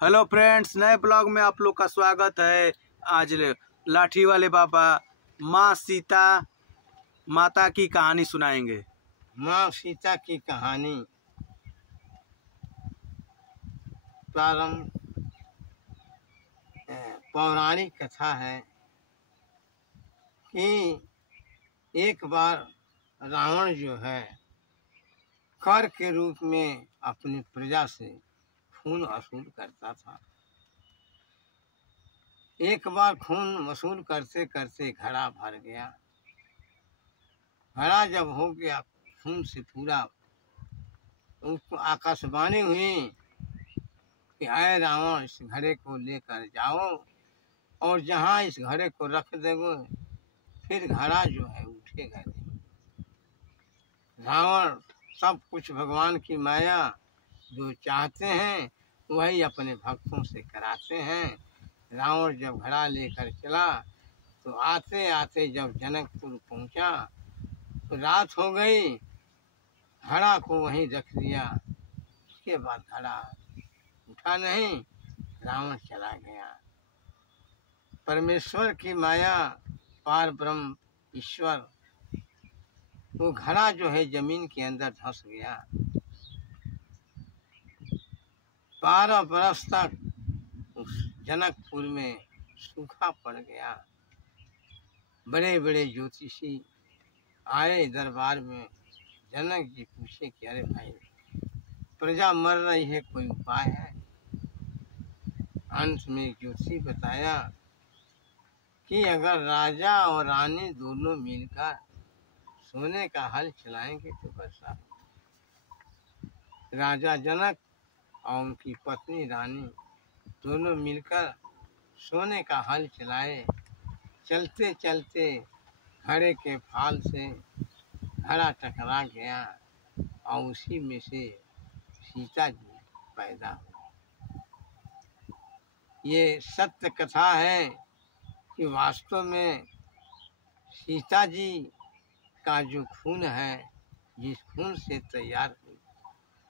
Hello friends, नए blog में आप लोग का स्वागत है। आज लाठी वाले बाबा माँ सीता माता की कहानी सुनाएंगे। माँ सीता की कहानी प्रारंभ पौराणिक कथा है कि एक बार रावण जो है कर के रूप में अपनी प्रजा से खून वसूल करता था। एक बार खून वसूल करते करते घड़ा भर गया। घड़ा जब हो गया खून से पूरा, उसको आकाशवाणी हुई कि आए रावण, इस घड़े को लेकर जाओ और जहाँ इस घड़े को रख देंगे फिर घड़ा जो है उठेगा नहीं। रावण सब कुछ भगवान की माया, जो चाहते हैं वही अपने भक्तों से कराते हैं। रावण जब घड़ा लेकर चला तो आते आते जब जनकपुर पहुंचा तो रात हो गई। घड़ा को वहीं रख दिया। उसके बाद घड़ा उठा नहीं, रावण चला गया। परमेश्वर की माया, पार ब्रह्म ईश्वर, वो घड़ा जो है जमीन के अंदर धंस गया। 12 बरस तक उस जनकपुर में सूखा पड़ गया। बड़े बड़े ज्योतिषी आए दरबार में। जनक जी पूछे कि अरे भाई, प्रजा मर रही है, कोई उपाय है? अंत में ज्योतिषी बताया कि अगर राजा और रानी दोनों मिलकर सोने का हल चलाएंगे तो बरसा। राजा जनक और उनकी पत्नी रानी दोनों मिलकर सोने का हल चलाए। चलते चलते घड़े के फाल से घड़ा टकरा गया और उसी में से सीता जी पैदा हुई। ये सत्य कथा है कि वास्तव में सीता जी का जो खून है, जिस खून से तैयार हुई,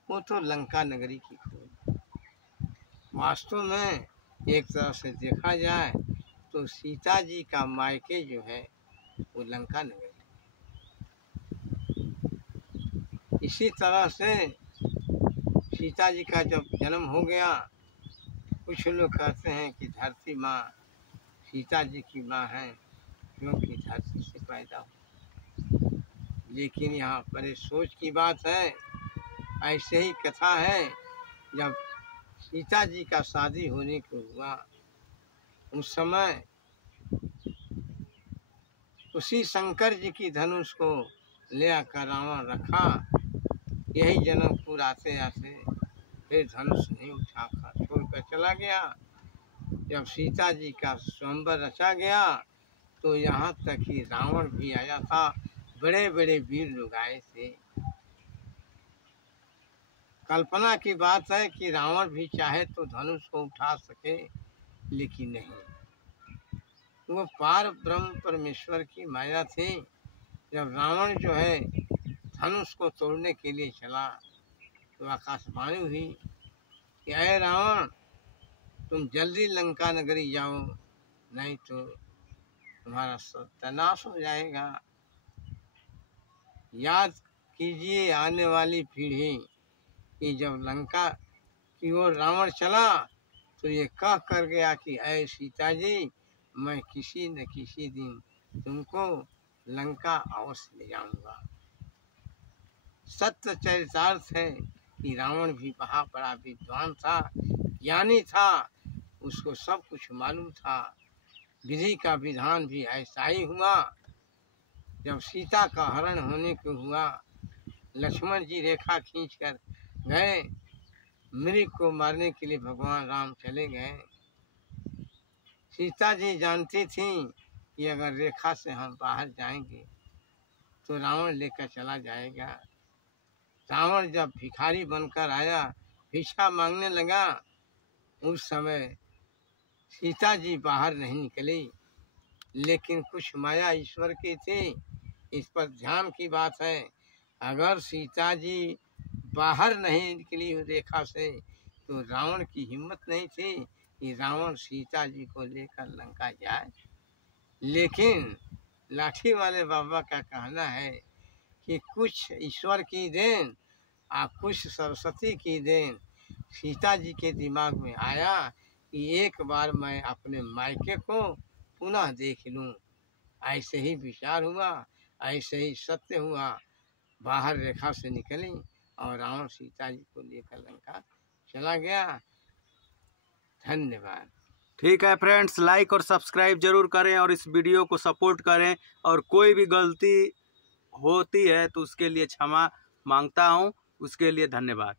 वो तो लंका नगरी की खून। वास्तव में एक तरह से देखा जाए तो सीता जी का मायके जो है वो लंका नगरी। इसी तरह से सीता जी का जब जन्म हो गया, कुछ लोग कहते हैं कि धरती माँ सीता जी की माँ है, क्योंकि धरती से पैदा हो। लेकिन यहाँ बड़े सोच की बात है। ऐसे ही कथा है, जब सीता जी का शादी होने को हुआ, उस समय उसी शंकर जी की धनुष को ले आकर रावण रखा। यही जनकपुर आते आते फिर धनुष नहीं उठाकर छोड़कर चला गया। जब सीता जी का स्वयंवर रचा गया तो यहाँ तक कि रावण भी आया था। बड़े बड़े वीर लोग आए थे। कल्पना की बात है कि रावण भी चाहे तो धनुष को उठा सके, लेकिन नहीं। वो पार ब्रह्म परमेश्वर की माया थी। जब रावण जो है धनुष को तोड़ने के लिए चला तो आकाशवाणी हुई कि अरे रावण, तुम जल्दी लंका नगरी जाओ, नहीं तो तुम्हारा सत्यानाश हो जाएगा। याद कीजिए आने वाली पीढ़ी कि जब लंका की ओर रावण चला तो ये कह कर गया कि ऐ सीता जी, मैं किसी न किसी दिन तुमको लंका अवश्य ले जाऊंगा। सत्य चरितार्थ है कि रावण भी बहुत बड़ा विद्वान था, ज्ञानी था, उसको सब कुछ मालूम था। विधि का विधान भी ऐसा ही हुआ। जब सीता का हरण होने को हुआ, लक्ष्मण जी रेखा खींचकर गए, मृग को मारने के लिए भगवान राम चले गए। सीता जी जानती थी कि अगर रेखा से हम बाहर जाएंगे तो रावण लेकर चला जाएगा। रावण जब भिखारी बनकर आया, भिक्षा मांगने लगा, उस समय सीता जी बाहर नहीं निकली। लेकिन कुछ माया ईश्वर की थी, इस पर ध्यान की बात है। अगर सीता जी बाहर नहीं निकली रेखा से तो रावण की हिम्मत नहीं थी कि रावण सीता जी को लेकर लंका जाए। लेकिन लाठी वाले बाबा का कहना है कि कुछ ईश्वर की देन और कुछ सरस्वती की देन सीता जी के दिमाग में आया कि एक बार मैं अपने मायके को पुनः देख लूं। ऐसे ही विचार हुआ, ऐसे ही सत्य हुआ। बाहर रेखा से निकली और रावण सीता जी को लेकर लंका चला गया। धन्यवाद। ठीक है फ्रेंड्स, लाइक और सब्सक्राइब जरूर करें और इस वीडियो को सपोर्ट करें। और कोई भी गलती होती है तो उसके लिए क्षमा मांगता हूँ। उसके लिए धन्यवाद।